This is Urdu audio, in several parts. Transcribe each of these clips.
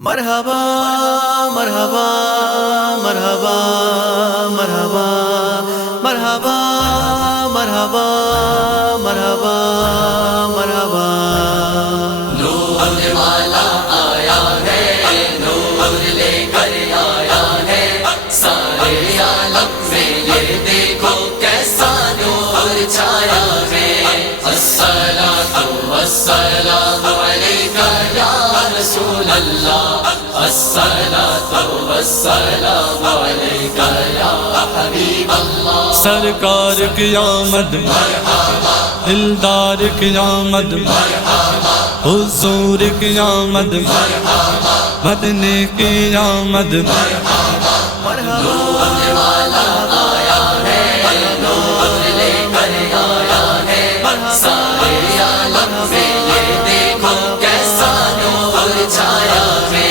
مرحبا مرحبا مرحبا مرحبا مرحبا مرحبا مرحبا مرحبا نور والا آیا ہے، نور لے کر آیا ہے، سارے عالم میں یہ دیکھو کیسا نور چھایا ہے۔ الصلاۃ والسلام علیکہ یا رسول اللہ، الصلاۃ والسلام علیکہ یا حبیب اللہ۔ سرکار کی آمد مرحبا دلدار کی آمد مرحبا حضور کی آمد مرحبا مدنی کی آمد نور والا آیا ہے، نور لے کر آیا ہے، سارے عالم میں یہ دیکھو کیسا نور چھایا ہے۔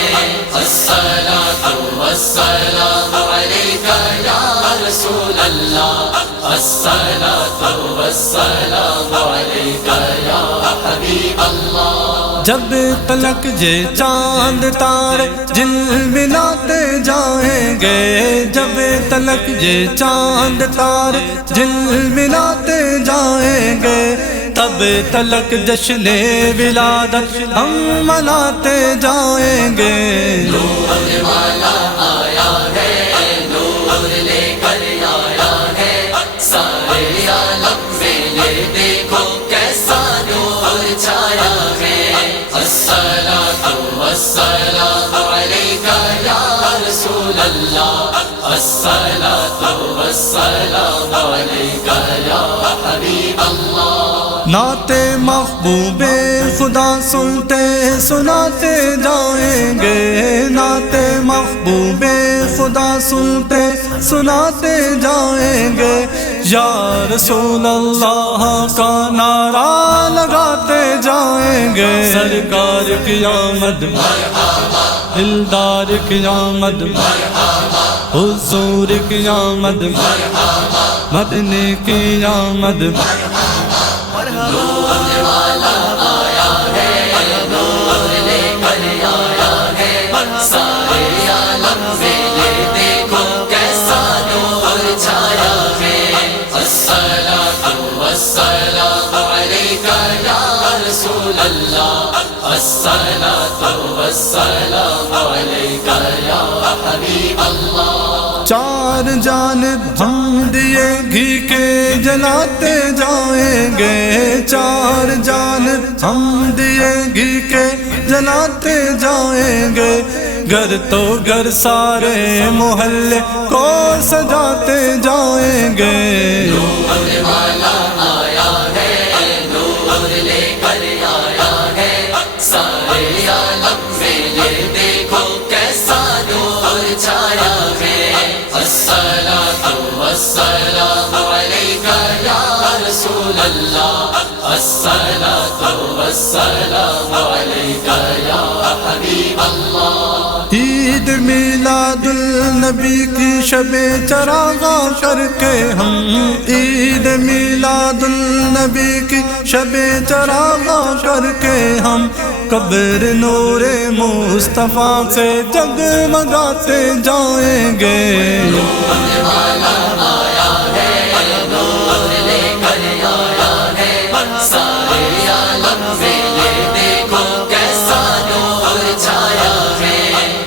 الصلاۃ والسلام علیکہ یا رسول اللہ، الصلاۃ والسلام علیکہ یا حبیب اللہ۔ جب تلک یہ چاند تارے جلملاتے جائیں گے، جب تلک یہ چاند تارے جلملاتے جائیں گے، تب تلک جشن ولادت ہم مناتے جائیں گے۔ نور والا آیا ہے، نور لے کر آیا ہے، سارے عالم میں یہ دیکھو کیسا نور چھایا ہے۔ الصلاۃ والسلام علیکہ یا رسول اللہ، الصلاۃ والسلام علیکہ یا حبیب اللہ۔ نعت محبوب خدا سنتے سناتے جائیں گے، نعت محبوب خدا سنتے سناتے جائیں گے، یا رسول اللہ کا نعرہ لگاتے جائیں گے۔ سرکار کی آمد دلدار کی آمد حضور کی آمد مدنی کی آمد نور والا آیا ہے، نور لے کر آیا ہے، سارے عالم میں یہ دیکھو کیسا نور چھایا ہے۔ الصلاۃ والسلام علیکہ یا رسول اللہ، الصلاۃ والسلام علیکہ یا حبیب اللہ۔ چار جانب ہم دیے گھی کے جلاتے جائیں گے، چار جانب ہم دیے گھی کے جلاتے جائیں گے، گھر تو گھر سارے محلے کو سجاتے جائیں گے۔ نور والا آیا ہے، نور لے کر آیا ہے، سارے عالم میں یہ دیکھو کیسا نور چھایا ہے۔ الصلاۃ والسلام علیکہ یا رسول اللہ، الصلاۃ والسلام علیکہ یا حبیب اللہ۔ عید میلاد النبی کی شب چراغاں کر کے ہم، عید میلاد النبی کی شب چراغاں کر کے ہم، قبر نور مصطفیٰ سے جگمگاتے جائیں گے۔ نور والا آیا ہے، نور لے کر آیا ہے، سارے عالم میں یہ دیکھو کیسا نور چھایا ہے۔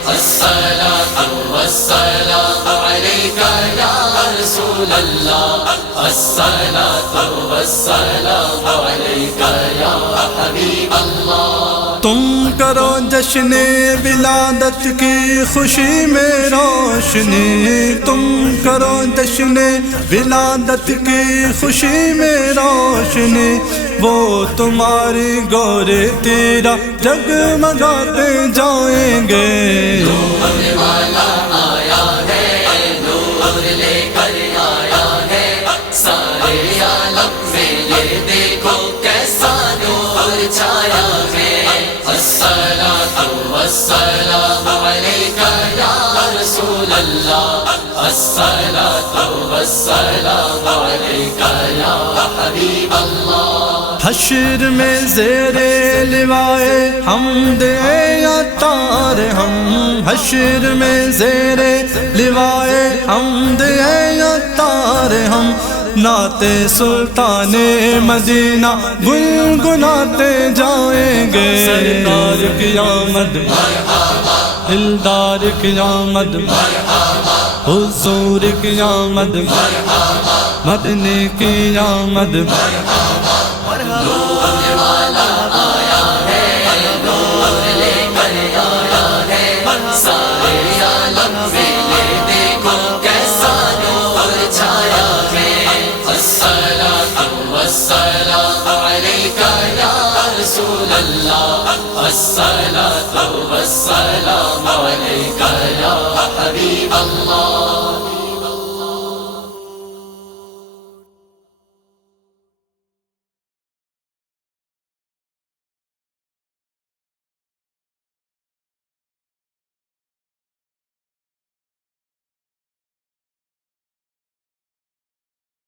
الصلاۃ والسلام علیکہ یا رسول اللہ، الصلاۃ والسلام علیکہ یا حبیب اللہ۔ تم کرو جشن ولادت کی خوشی میں روشنی، تم کرو جشن ولادت کی خوشی میں روشنی، وہ تمہاری گورے تیرا جگمگاتے جائیں گے۔ نور والا آیا ہے، نور لے کر آیا ہے، سارے عالم میں یہ دیکھو کیسا نور چھایا ہے۔ الصلاۃ والسلام علیکہ یا رسول اللہ، الصلاۃ والسلام علیکہ یا حبیب اللہ۔ حشر میں زیر لوائے حمد عطار ہم حشر میں زیر لوائے حمد عطار ہم نعت سلطان مدینہ گنگناتے جائیں گے سرکار کی آمد دلدار کی آمد حضور کی آمد مدنی کی آمد الصلاة والسلام عليك يا حبيب الله